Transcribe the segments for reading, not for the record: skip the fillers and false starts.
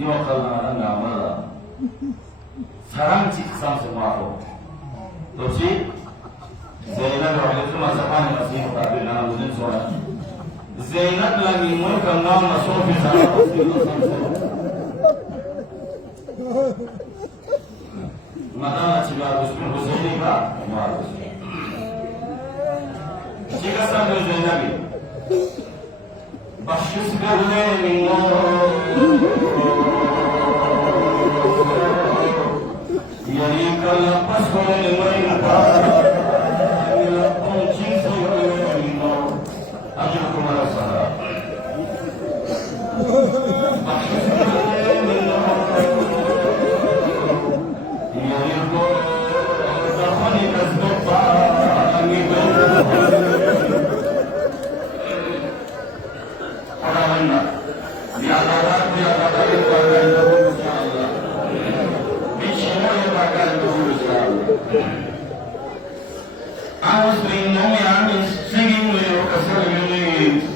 يوم خلنا أنا مرة فرنسي خمسة معه توصي زينب وعليكم ما سبحان المسيح قابل أنا وزين سونا زينب لم يملك النام مصروف في سنة مدانا تبع بسم حسيني با ما شيكا سامي زينبي بخشش برلين يليك اللقص للوين يلقون جيسي أجركم على الصلاة بخشش برلين يليك دخلي كذبا I was being no I was singing with your facility.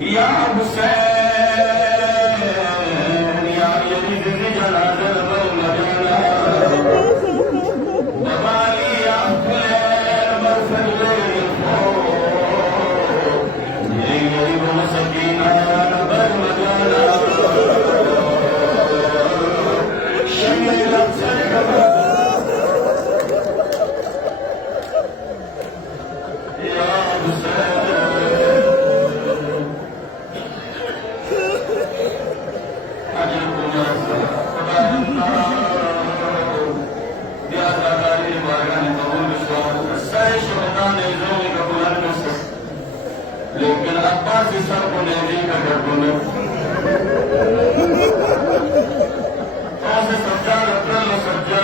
يا حسين يا يزيد الرجال هذا المجانا وبالي يا حسين مرسل لي الفوق يجرب مسكينا نبر مجانا شميل السكبة يا حسين लेकिन अब्बास इस सब को नहीं कर करते ऐसे सज्जा अब्दुल सज्जा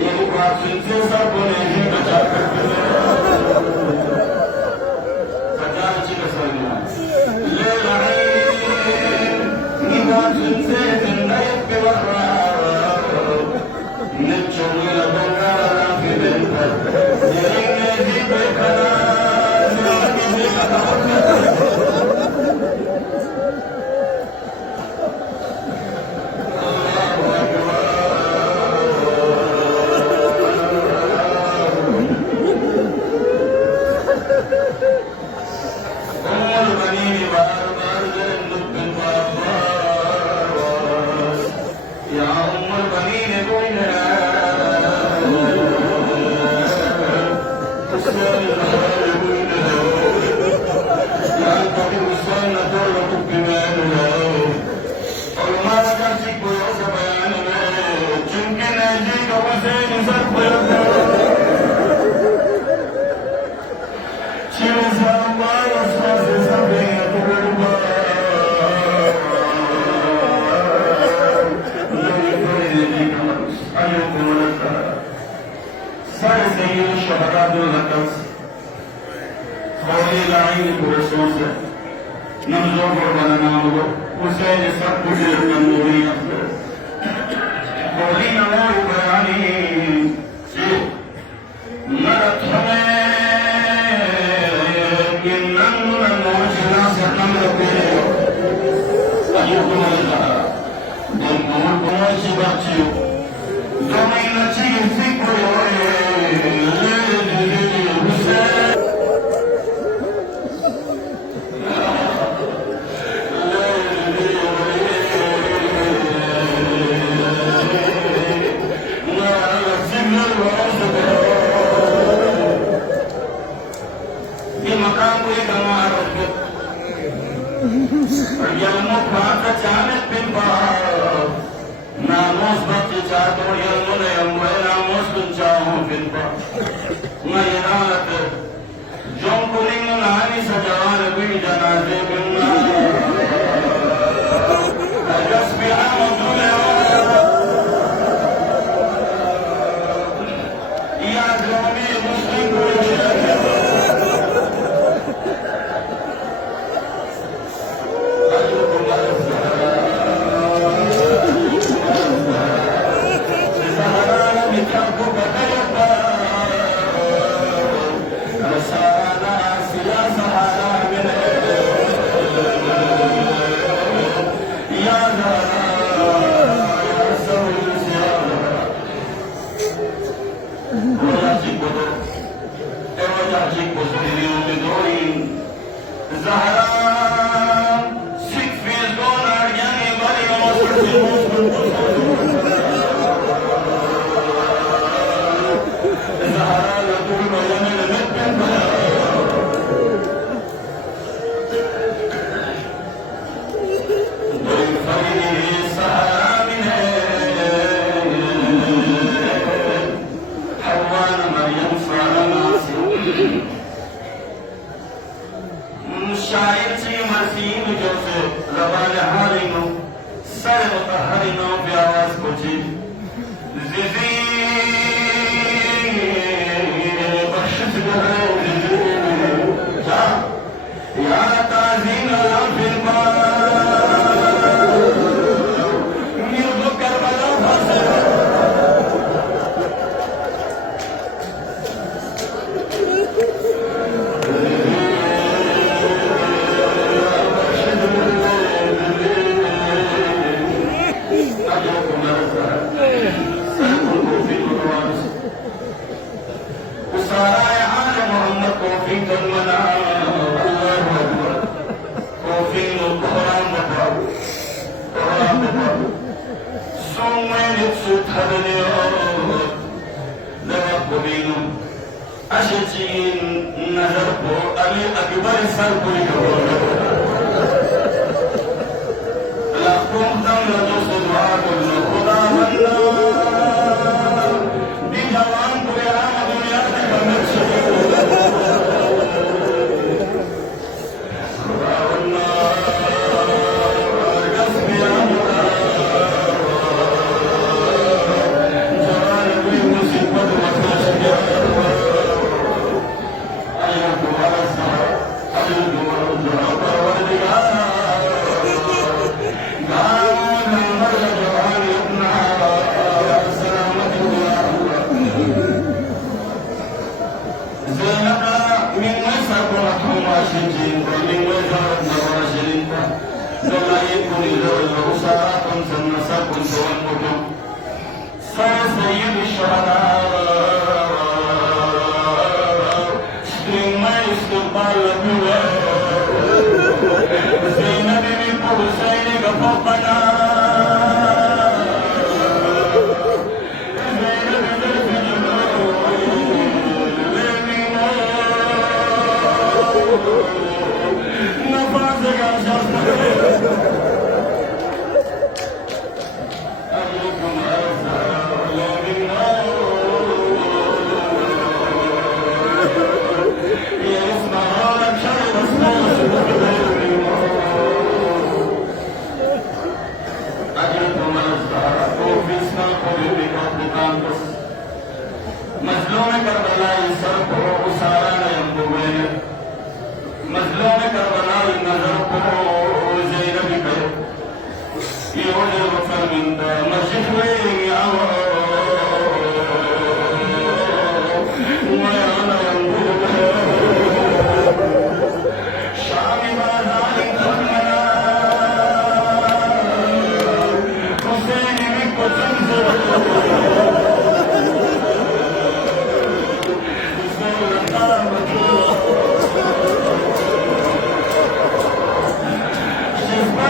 ये बात सुनते सब को नहीं बचा करते सज्जा अच्छी कसर ले लड़ाई ये बात सुनते जिंदगी के वक़्त निचोड़ी लगेगा रात दिन पर नमजो बोलना नामो उसे सब कुछ नमोरी बोली नमो बयानी नरथ में किन्नन नमोजना सतम रखे अयुक्त मल्ला नमो कोशी बच्चों जो मैं नची इसी को yang mau baca jamet pintar, namus baca catur yang mulai namus tuncau pintar, ngayalat, jom kuning nani sajawan bijana pintar, ajas biar mudulnya, ia jomi muslim punya. शायर से मसीह जो से रवाल हारिनो सर मुतहरिनो पे आवाज पहुंची जिदी बख्शिश जा या ताज़ीन फिर नजर को अली अकबर सर पूरी लाखों दम रजो से दुआ कर लो खुदा बंदा दी जवान को यार दुनिया से करने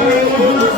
Maimuna